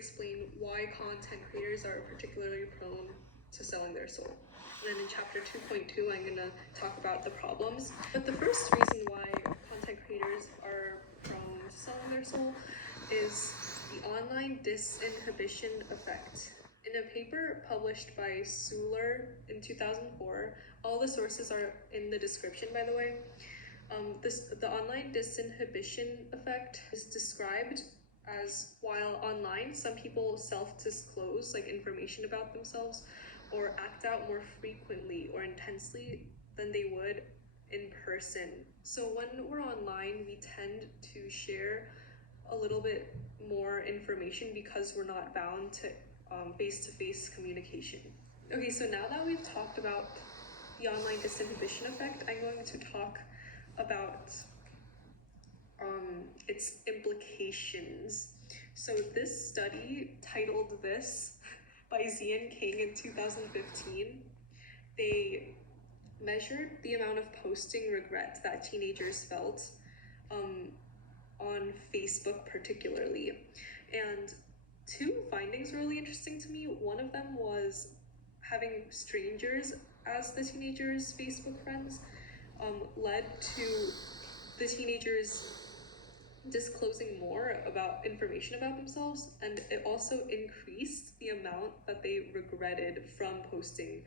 explain why content creators are particularly prone to selling their soul. And then in chapter 2.2, I'm gonna talk about the problems. But the first reason why content creators are prone to selling their soul is the online disinhibition effect. In a paper published by Suler in 2004, all the sources are in the description, by the way. The online disinhibition effect is described as while online, some people self-disclose like information about themselves or act out more frequently or intensely than they would in person. So when we're online, we tend to share a little bit more information because we're not bound to face-to-face communication. Okay, so now that we've talked about the online disinhibition effect, I'm going to talk about its implications. So this study, titled this by Zian King in 2015, they measured the amount of posting regret that teenagers felt on Facebook particularly. And two findings were really interesting to me. One of them was having strangers as the teenagers' Facebook friends led to the teenagers disclosing more about information about themselves, and it also increased the amount that they regretted from posting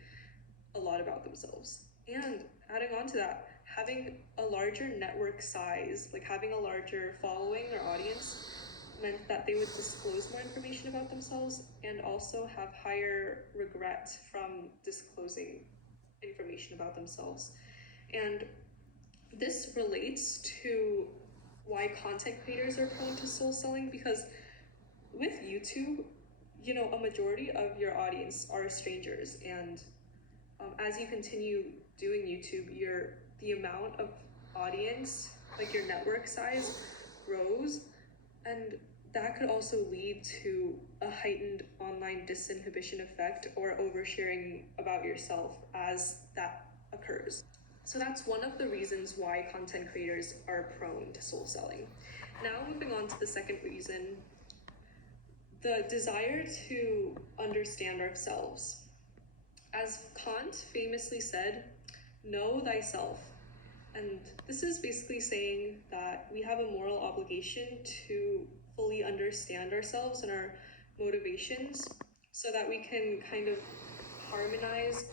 a lot about themselves. And adding on to that, having a larger network size, like having a larger following or audience, meant that they would disclose more information about themselves and also have higher regret from disclosing information about themselves. And this relates to why content creators are prone to soul selling, because with YouTube, you know, a majority of your audience are strangers, and as you continue doing YouTube, the amount of audience, like your network size, grows, and that could also lead to a heightened online disinhibition effect or oversharing about yourself as that occurs. So that's one of the reasons why content creators are prone to soul selling. Now moving on to the second reason, the desire to understand ourselves. As Kant famously said, know thyself. And this is basically saying that we have a moral obligation to fully understand ourselves and our motivations so that we can kind of harmonize